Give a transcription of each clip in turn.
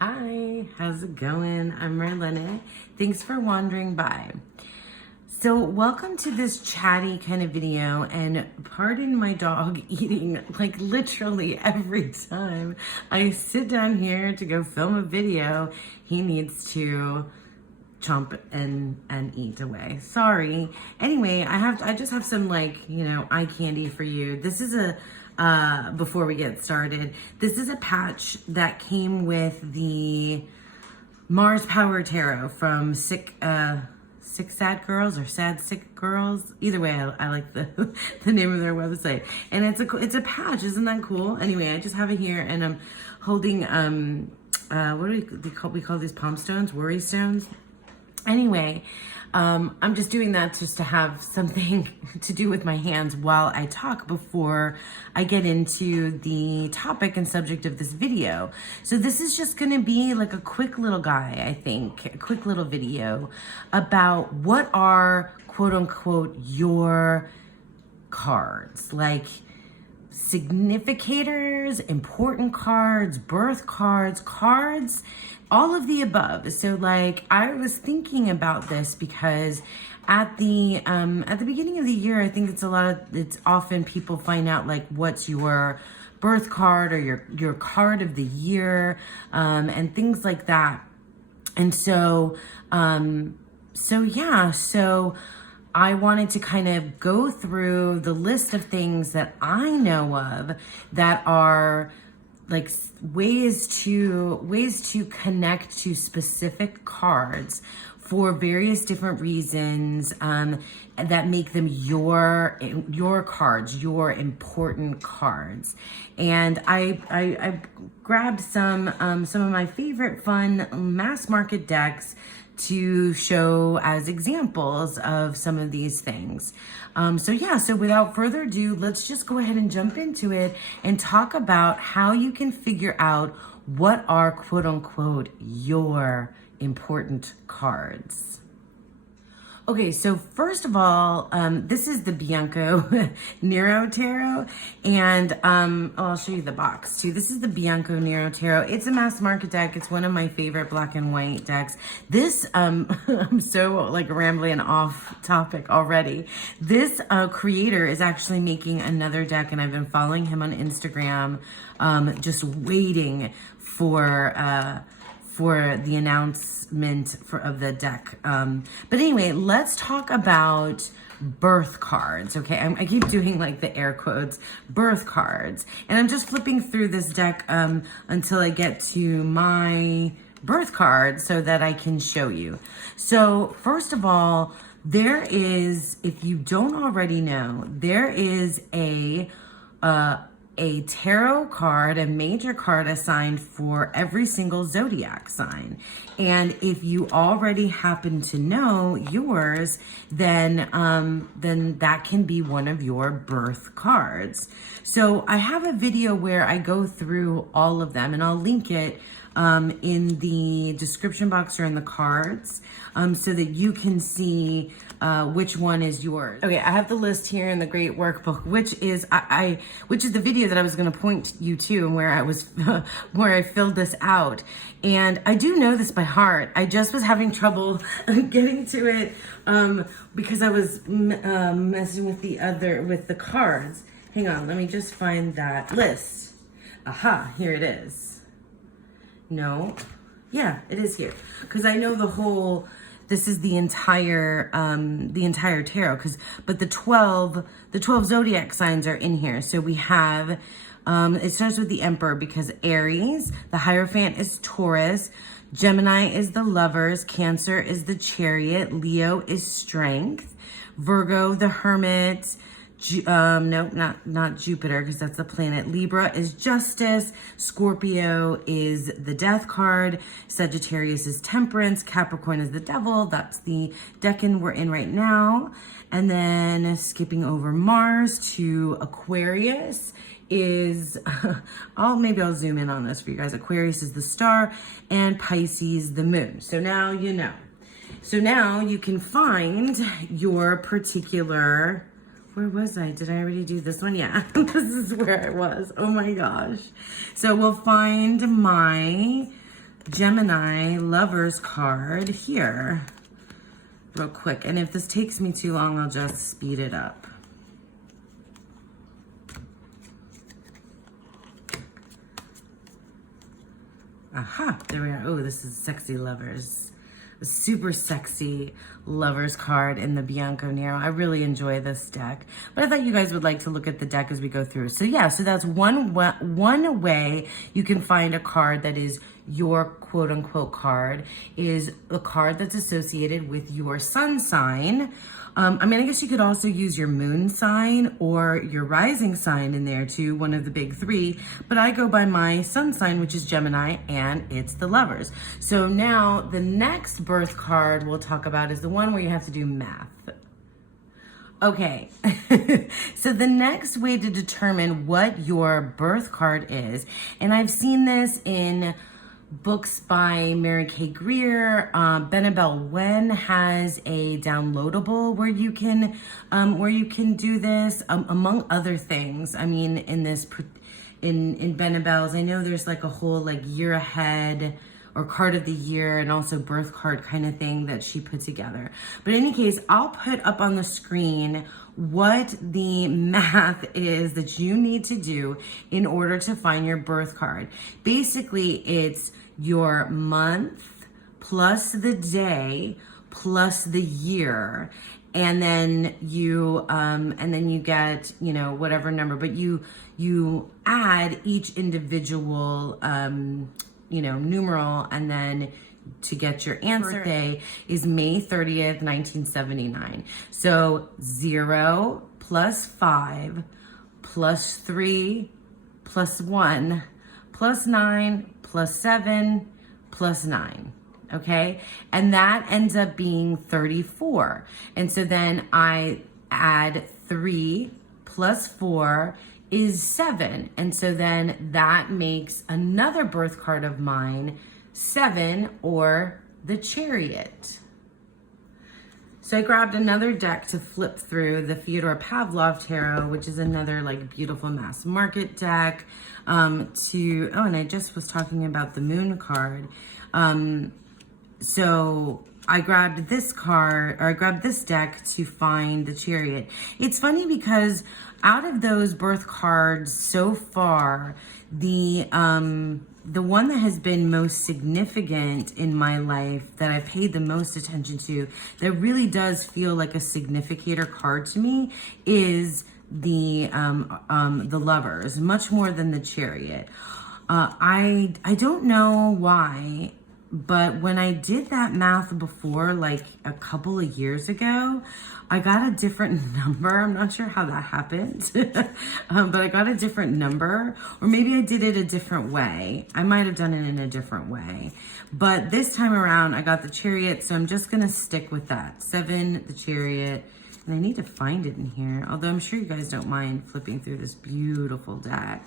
Hi, how's it going? I'm Marlene. Thanks for wandering by. So welcome to this chatty kind of video, and pardon my dog eating like literally every time I sit down here to go film a video, he needs to chomp and eat away. Sorry. Anyway, I just have some eye candy for you. This is before we get started, this is a patch that came with the Mars Power Tarot from Sick Sad Girls or Sad Sick Girls. Either way, I like the name of their website. And it's a patch. Isn't that cool? Anyway, I just have it here, and I'm holding what do we call these palm stones? Worry stones. Anyway, I'm just doing that just to have something to do with my hands while I talk before I get into the topic and subject of this video. So this is just going to be like a quick little guy, I think, a quick little video about what are quote unquote your cards, like significators, important cards, birth cards, all of the above. So like I was thinking about this because at the beginning of the year, I think it's often people find out like what's your birth card or your card of the year, and things like that. And so I wanted to kind of go through the list of things that I know of that are like ways to connect to specific cards for various different reasons, that make them your cards, your important cards. And I grabbed some of my favorite fun mass market decks to show as examples of some of these things. So without further ado, let's just go ahead and jump into it and talk about how you can figure out what are quote unquote your important cards. Okay, so first of all, this is the Bianco Nero Tarot, and I'll show you the box too. This is the Bianco Nero Tarot. It's a mass market deck. It's one of my favorite black and white decks. This, I'm so like rambling off topic already. This creator is actually making another deck, and I've been following him on Instagram, just waiting for the announcement of the deck. But anyway, let's talk about birth cards, okay? I keep doing like the air quotes, birth cards. And I'm just flipping through this deck until I get to my birth card so that I can show you. So first of all, there is, if you don't already know, there is a tarot card, a major card assigned for every single zodiac sign. And if you already happen to know yours, then that can be one of your birth cards. So I have a video where I go through all of them, and I'll link it in the description box or in the cards, so that you can see which one is yours. Okay, I have the list here in the great workbook, which is the video that I was going to point you to, and where I was where I filled this out. And I do know this by heart. I just was having trouble getting to it because I was messing with the cards. Hang on, let me just find that list. Aha, here it is. No, yeah, it is here, because I know this is the entire tarot, but the 12 zodiac signs are in here. So we have, it starts with the Emperor, because Aries, the Hierophant is Taurus, Gemini is the Lovers, Cancer is the Chariot, Leo is Strength, Virgo the Hermit, no, not Jupiter, because that's the planet. Libra is Justice. Scorpio is the Death card. Sagittarius is Temperance. Capricorn is the Devil. That's the Decan we're in right now. And then skipping over Mars to Aquarius is, maybe I'll zoom in on this for you guys. Aquarius is the Star, and Pisces the Moon. So now you know. So now you can find your particular. Where was I? Did I already do this one? Yeah, this is where I was. Oh my gosh. So we'll find my Gemini Lovers card here real quick. And if this takes me too long, I'll just speed it up. Aha, there we are. Oh, this is Sexy Lovers. A super sexy Lovers card in the Bianco Nero. I really enjoy this deck, but I thought you guys would like to look at the deck as we go through. So yeah, so that's one way you can find a card that is your quote unquote card, is a card that's associated with your sun sign. I mean, I guess you could also use your moon sign or your rising sign in there too, one of the big three, but I go by my sun sign, which is Gemini, and it's the Lovers. So now the next birth card we'll talk about is the one where you have to do math. Okay, so the next way to determine what your birth card is, and I've seen this in books by Mary Kay Greer. Benabel Wen has a downloadable where you can do this, among other things. I mean, in Benabel's, I know there's like a whole like year ahead or card of the year and also birth card kind of thing that she put together. But in any case, I'll put up on the screen what the math is that you need to do in order to find your birth card. Basically, it's your month plus the day plus the year, and then you get, you know, whatever number, but you add each individual you know, numeral, and then to get your answer. Birthday is May 30th, 1979. So 0 plus 5 plus 3 plus 1 plus 9 plus 7 plus 9. Okay? And that ends up being 34. And so then I add 3 plus 4 is 7. And so then that makes another birth card of mine 7, or the Chariot. So I grabbed another deck to flip through, the Fyodor Pavlov Tarot, which is another like beautiful mass market deck. And I just was talking about the Moon card. So I grabbed this card, or I grabbed this deck to find the Chariot. It's funny because out of those birth cards so far, the one that has been most significant in my life, that I paid the most attention to, that really does feel like a significator card to me, is the Lovers, much more than the Chariot. I don't know why, but when I did that math before, like a couple of years ago, I got a different number. I'm not sure how that happened, but I got a different number, or maybe I did it a different way. I might have done it in a different way, but this time around I got the Chariot, so I'm just gonna stick with that. 7, the Chariot, and I need to find it in here, although I'm sure you guys don't mind flipping through this beautiful deck,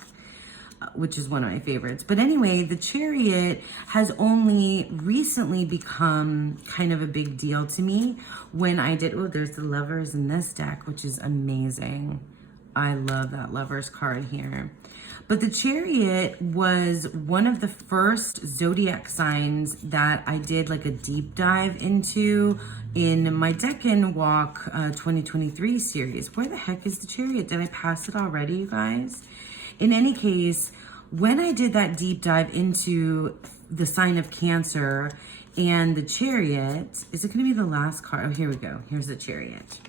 which is one of my favorites. But anyway, the Chariot has only recently become kind of a big deal to me when I did, oh, there's the Lovers in this deck, which is amazing. I love that Lovers card here. But the Chariot was one of the first zodiac signs that I did like a deep dive into in my Decan Walk 2023 series. Where the heck is the Chariot? Did I pass it already, you guys? In any case, when I did that deep dive into the sign of Cancer and the Chariot, is it going to be the last card? Oh, here we go. Here's the Chariot.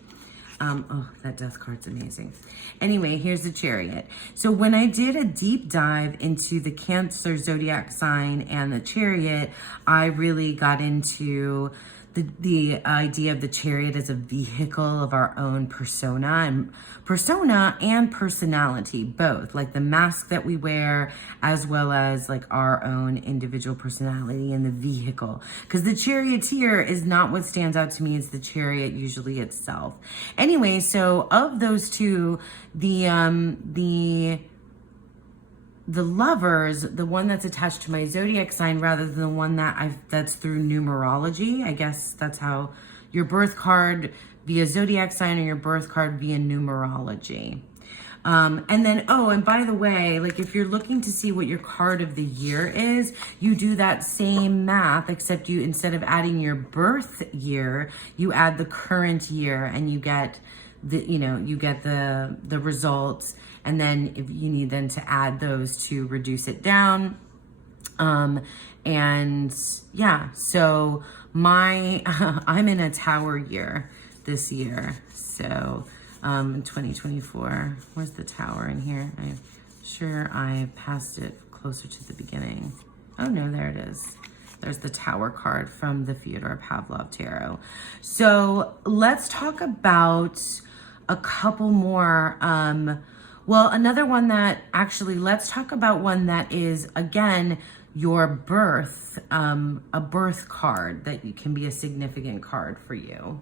Oh, that death card's amazing. Anyway, here's the Chariot. So when I did a deep dive into the Cancer zodiac sign and the Chariot, I really got into the idea of the Chariot as a vehicle of our own persona and personality, both, like the mask that we wear as well as like our own individual personality and the vehicle. Because the charioteer is not what stands out to me, it's the Chariot usually itself. Anyway, so of those two, the Lovers, the one that's attached to my zodiac sign rather than the one that's through numerology. I guess that's how your birth card via zodiac sign or your birth card via numerology. And then, oh, and by the way, like if you're looking to see what your card of the year is, you do that same math, except you, instead of adding your birth year, you add the current year and you get the results. And then if you need then to add those to reduce it down. And yeah, so I'm in a tower year this year. So, 2024, where's the tower in here? I'm sure I passed it closer to the beginning. Oh no, there it is. There's the tower card from the Fyodor Pavlov Tarot. So let's talk about a couple more, well, another one that actually, let's talk about one that is, again, your birth, a birth card that can be a significant card for you.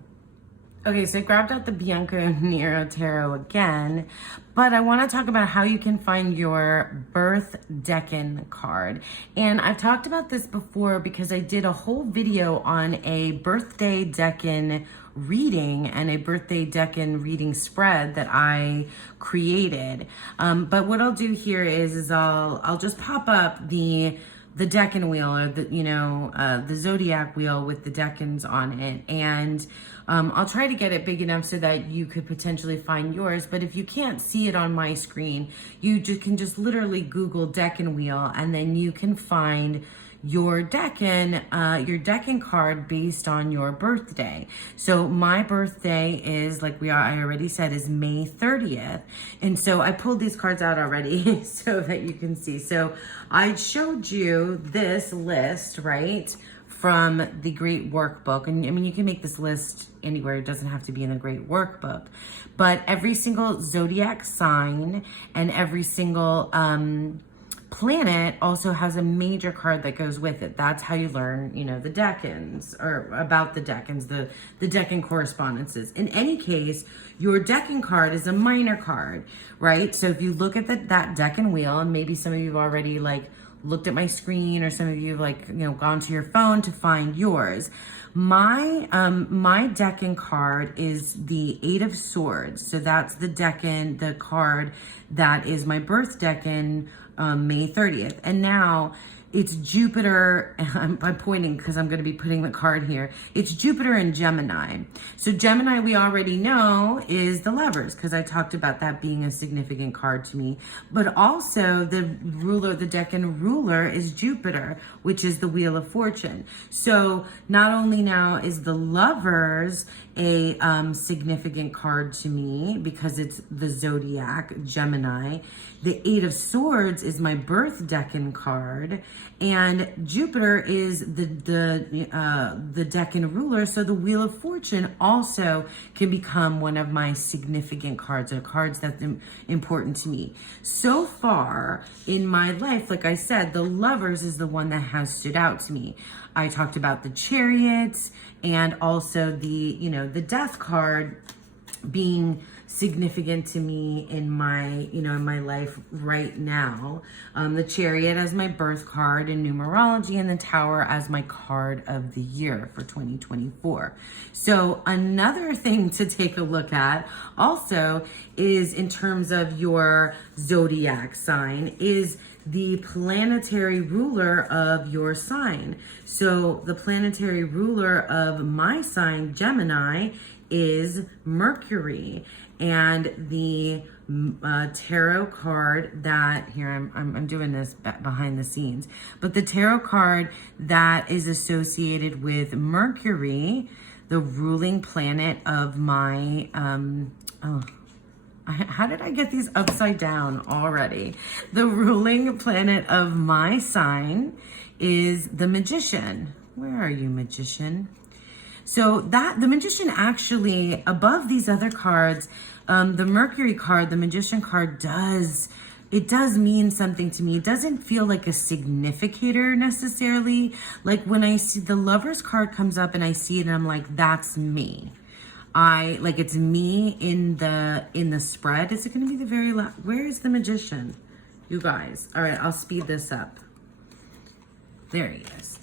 Okay, so I grabbed out the Bianca Nero Tarot again, but I want to talk about how you can find your birth Deccan card. And I've talked about this before because I did a whole video on a birthday Deccan reading and a birthday Deccan reading spread that I created. But what I'll do here is I'll just pop up the Deccan wheel, or the zodiac wheel with the Decans on it, and I'll try to get it big enough so that you could potentially find yours. But if you can't see it on my screen, you can just literally Google Deccan wheel, and then you can find your Deccan card based on your birthday. So my birthday is, like I already said, is May 30th. And so I pulled these cards out already so that you can see. So I showed you this list, right, from the Great Workbook. And I mean, you can make this list anywhere. It doesn't have to be in the Great Workbook. But every single zodiac sign and every single planet also has a major card that goes with it. That's how you learn, the Decans, or about the Decans, the Decan correspondences. In any case, your Decan card is a minor card, right? So if you look at that Decan wheel, and maybe some of you have already looked at my screen, or some of you have gone to your phone to find yours. My Decan card is the 8 of Swords. So that's the Decan, the card that is my birth Decan, May 30th. And now it's Jupiter, I'm pointing because I'm going to be putting the card here. It's Jupiter and Gemini. So Gemini, we already know, is the Lovers, because I talked about that being a significant card to me. But also the ruler, the Decan ruler, is Jupiter, which is the Wheel of Fortune. So not only now is the Lovers a significant card to me because it's the zodiac, Gemini. The 8 of Swords is my birth Decan card, and Jupiter is the Decan ruler. So the Wheel of Fortune also can become one of my significant cards, or cards that's important to me. So far in my life, like I said, the Lovers is the one that has stood out to me. I talked about the Chariots, and also the Death card being significant to me in my, in my life right now. The Chariot as my birth card in numerology, and the Tower as my card of the year for 2024. So another thing to take a look at also is, in terms of your zodiac sign, is the planetary ruler of your sign. So the planetary ruler of my sign, Gemini, is Mercury. And the tarot card that, here I'm doing this behind the scenes, but the tarot card that is associated with Mercury, the ruling planet of my, how did I get these upside down already? The ruling planet of my sign is the Magician. Where are you, Magician? So the Magician, actually, above these other cards, the Mercury card, the Magician card, does mean something to me. It doesn't feel like a significator necessarily. Like when I see the Lovers card comes up and I see it and I'm like, that's me. It's me in the spread. Is it going to be the very last? Where is the Magician? You guys. All right, I'll speed this up. There he is.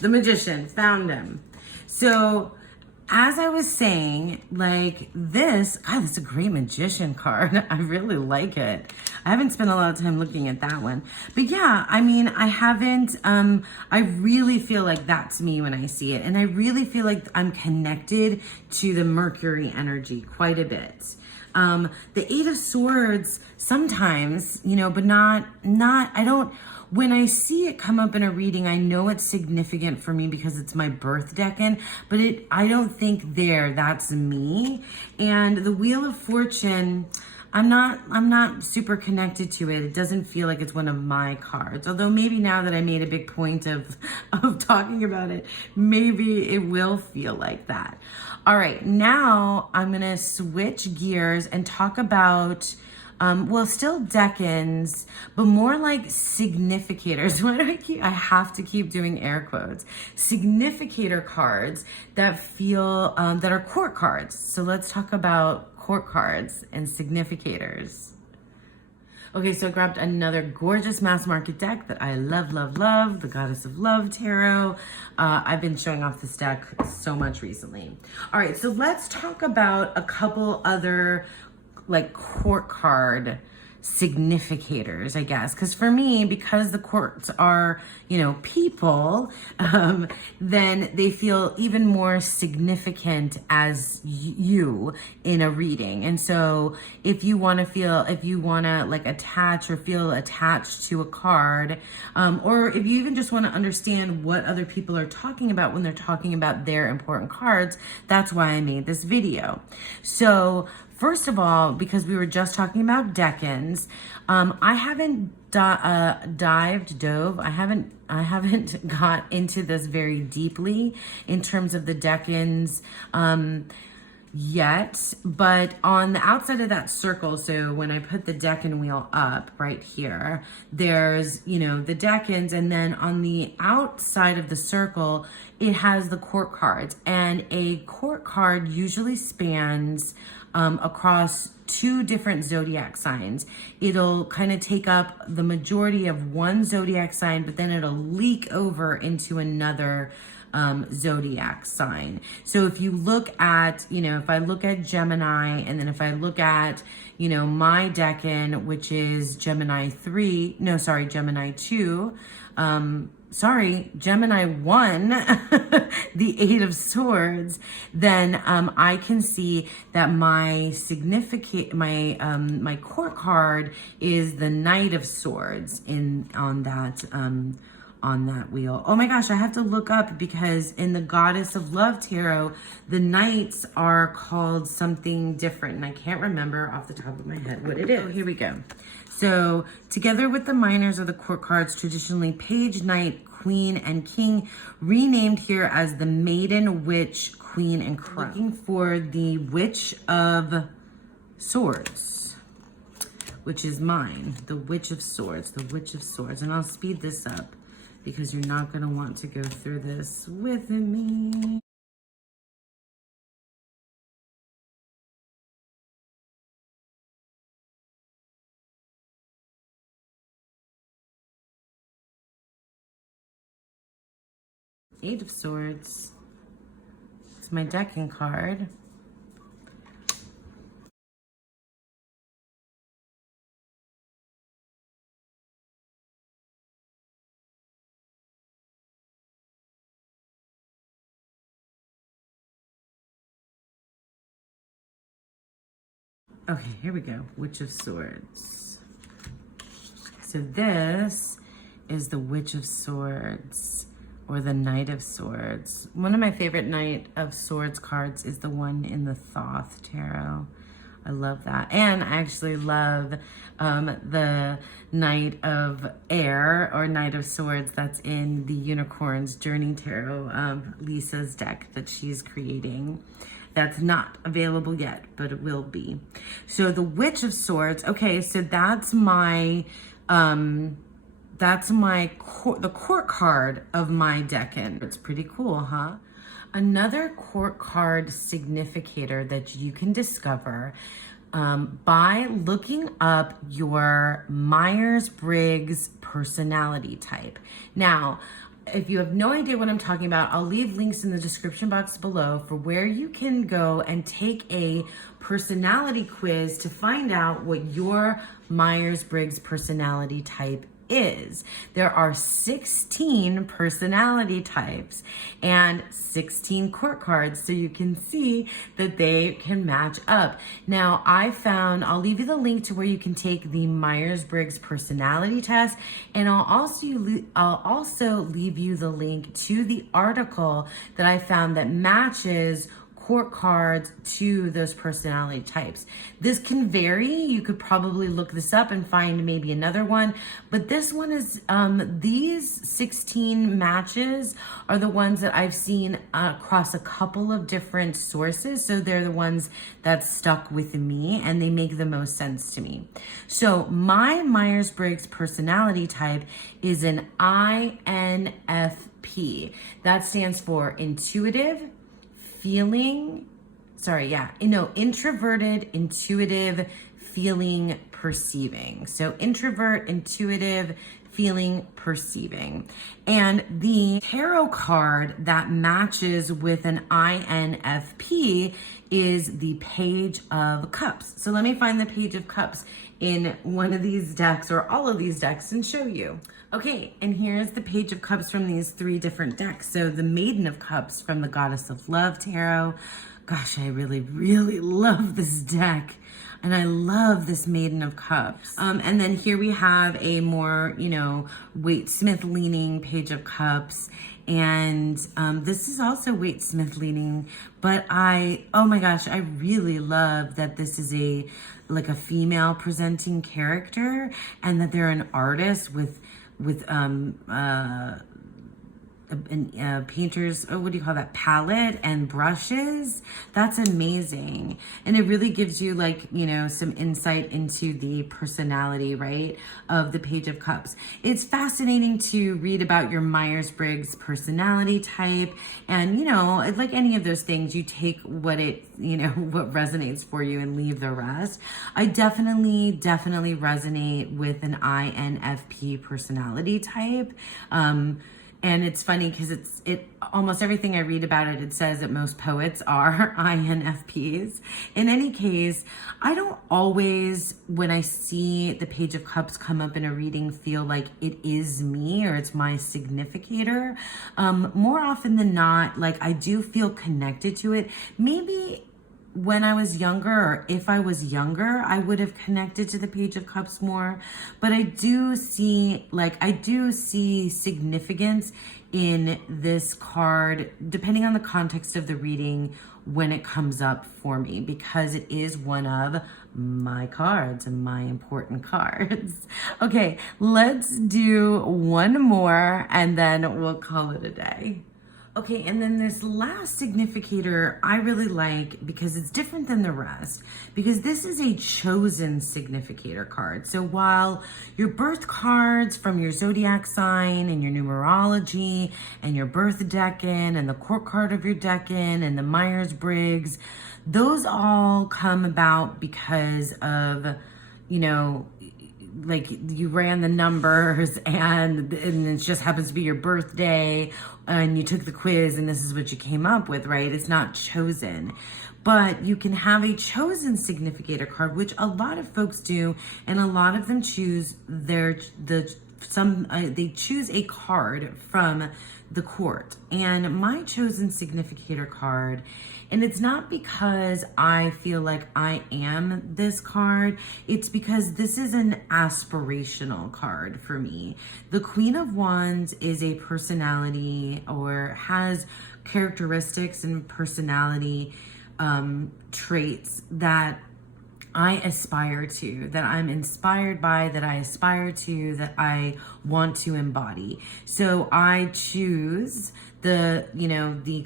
The Magician, found him. So as I was saying, like this, God, it's a great magician card. I really like it. I haven't spent a lot of time looking at that one. But yeah, I mean, I haven't, I really feel like that's me when I see it. And I really feel like I'm connected to the Mercury energy quite a bit. The Eight of Swords sometimes, you know, but I don't, when I see it come up in a reading, I know it's significant for me because it's my birth decan, but I don't think that's me. And the Wheel of Fortune, I'm not super connected to it. It doesn't feel like it's one of my cards. Although maybe now that I made a big point of talking about it, maybe it will feel like that. All right, now I'm gonna switch gears and talk about well, still decans, but more like significators. Why do I have to keep doing air quotes. Significator cards that feel, that are court cards. So let's talk about court cards and significators. Okay, so I grabbed another gorgeous mass market deck that I love, the Goddess of Love Tarot. I've been showing off this deck so much recently. All right, so let's talk about a couple other like court card significators, I guess. Because for me, because the courts are, you know, people, then they feel even more significant as you in a reading. And so if you want to like attach or feel attached to a card, or if you even just want to understand what other people are talking about when they're talking about their important cards, that's why I made this video. So first of all, because we were just talking about decans, I haven't I haven't got into this very deeply in terms of the decans yet, but on the outside of that circle, so when I put the decan wheel up right here, there's, you know, the decans, and then on the outside of the circle, it has the court cards, and a court card usually spans across two different zodiac signs. It'll kind of take up the majority of one zodiac sign, but then it'll leak over into another zodiac sign. So if you look at, you know, if I look at Gemini, and then if I look at, you know, my decan, which is Gemini 2, Gemini 1, the Eight of Swords, then I can see that my my court card is the Knight of Swords on that wheel. Oh my gosh, I have to look up, because in the Goddess of Love Tarot, the knights are called something different, and I can't remember off the top of my head what it is. Oh, here we go. So together with the minors are the court cards, traditionally page, knight, queen, and king, renamed here as the maiden, witch, queen, and crown. Looking for the Witch of Swords, which is mine, the Witch of Swords, and I'll speed this up because you're not going to want to go through this with me. Eight of Swords. It's my decking card. Okay, here we go. Witch of Swords. So this is the Witch of Swords, or the Knight of Swords. One of my favorite Knight of Swords cards is the one in the Thoth Tarot. I love that. And I actually love the Knight of Air, or Knight of Swords, that's in the Unicorn's Journey Tarot, Lisa's deck that she's creating. That's not available yet, but it will be. So the Witch of Swords, okay, so that's my the court card of my decan. It's pretty cool, huh? Another court card significator that you can discover by looking up your Myers-Briggs personality type. Now, if you have no idea what I'm talking about, I'll leave links in the description box below for where you can go and take a personality quiz to find out what your Myers-Briggs personality type is. There are 16 personality types and 16 court cards, so you can see that they can match up. Now, I'll leave you the link to where you can take the Myers-Briggs personality test, and I'll also leave you the link to the article that I found that matches court cards to those personality types. This can vary. You could probably look this up and find maybe another one, but this one is, these 16 matches are the ones that I've seen across a couple of different sources. So they're the ones that stuck with me and they make the most sense to me. So my Myers-Briggs personality type is an INFP. That stands for intuitive, introverted, intuitive, feeling, perceiving. So introvert, intuitive, feeling, perceiving. And the tarot card that matches with an INFP is the Page of Cups. So let me find the Page of Cups in one of these decks or all of these decks and show you. Okay, and here's the Page of Cups from these 3 different decks. So the Maiden of Cups from the Goddess of Love Tarot. Gosh, I really, really love this deck. And I love this Maiden of Cups. And then here we have a more, Waite Smith leaning Page of Cups. And this is also Waite Smith leaning. But oh my gosh, I really love that this is a female presenting character and that they're an artist with painter's, what do you call that, palette and brushes. That's amazing. And it really gives you some insight into the personality, right, of the Page of Cups. It's fascinating to read about your Myers-Briggs personality type. And, like any of those things, you take what what resonates for you and leave the rest. I definitely resonate with an INFP personality type. And it's funny because almost everything I read about it says that most poets are INFPs. In any case, I don't always, when I see the Page of Cups come up in a reading, feel like it is me or it's my significator. More often than not, I do feel connected to it. Maybe when I was younger, or if I was younger, I would have connected to the Page of Cups more. But I do see significance in this card, depending on the context of the reading, when it comes up for me, because it is one of my cards and my important cards. Okay, let's do one more and then we'll call it a day. Okay, and then this last significator I really like because it's different than the rest, because this is a chosen significator card. So while your birth cards from your zodiac sign and your numerology and your birth decan and the court card of your decan and the Myers-Briggs, those all come about because of, you ran the numbers and it just happens to be your birthday and you took the quiz and this is what you came up with, right? It's not chosen. But you can have a chosen significator card, which a lot of folks do, and a lot of them choose they choose a card from the court. And my chosen significator card, and it's not because I feel like I am this card, it's because this is an aspirational card for me. The Queen of Wands is a personality, or has characteristics and personality traits that I aspire to, that I'm inspired by, that I aspire to, that I want to embody. So I choose the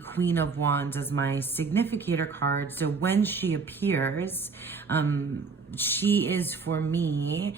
Queen of Wands as my significator card. So when she appears, she is for me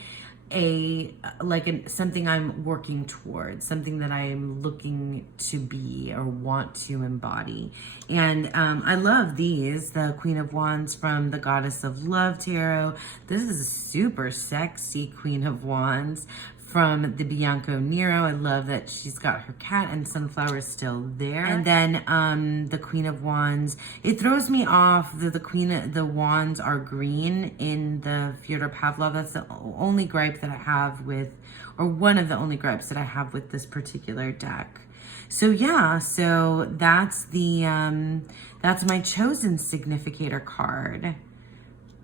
something I'm working towards, something that I'm looking to be or want to embody. And I love these, the Queen of Wands from the Goddess of Love Tarot. This is a super sexy Queen of Wands from the Bianco Nero. I love that she's got her cat and sunflowers still there. And then the Queen of Wands. It throws me off that the Wands are green in the Fyodor Pavlov. That's the only gripe that I have with, or one of the only gripes that I have with this particular deck. So yeah, so that's that's my chosen significator card.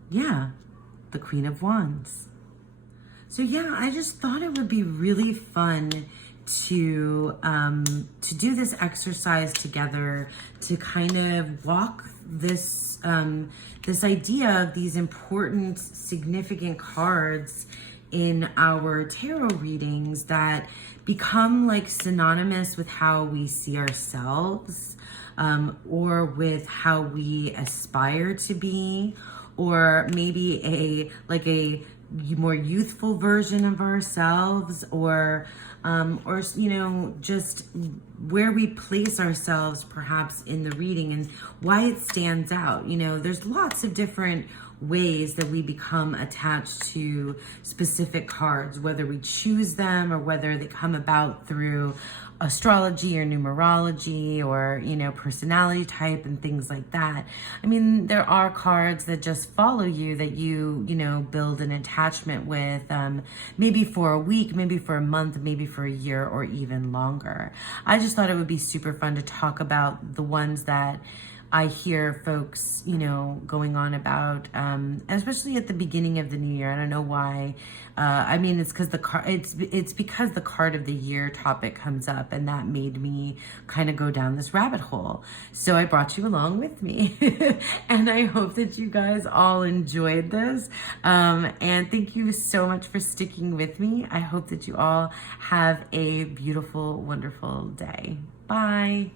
Yeah, the Queen of Wands. So yeah, I just thought it would be really fun to do this exercise together, to kind of walk this this idea of these important, significant cards in our tarot readings that become like synonymous with how we see ourselves, or with how we aspire to be, or maybe a more youthful version of ourselves, or you know, just where we place ourselves perhaps in the reading and why it stands out. You know, there's lots of different ways that we become attached to specific cards, whether we choose them or whether they come about through astrology or numerology or, you know, personality type and things like that. I mean, there are cards that just follow you, that you know, build an attachment with, maybe for a week, maybe for a month, maybe for a year, or even longer. I just thought it would be super fun to talk about the ones that I hear folks, you know, going on about, especially at the beginning of the new year. I don't know why. I mean, it's because it's because the card of the year topic comes up, and that made me kind of go down this rabbit hole. So I brought you along with me, and I hope that you guys all enjoyed this. And thank you so much for sticking with me. I hope that you all have a beautiful, wonderful day. Bye.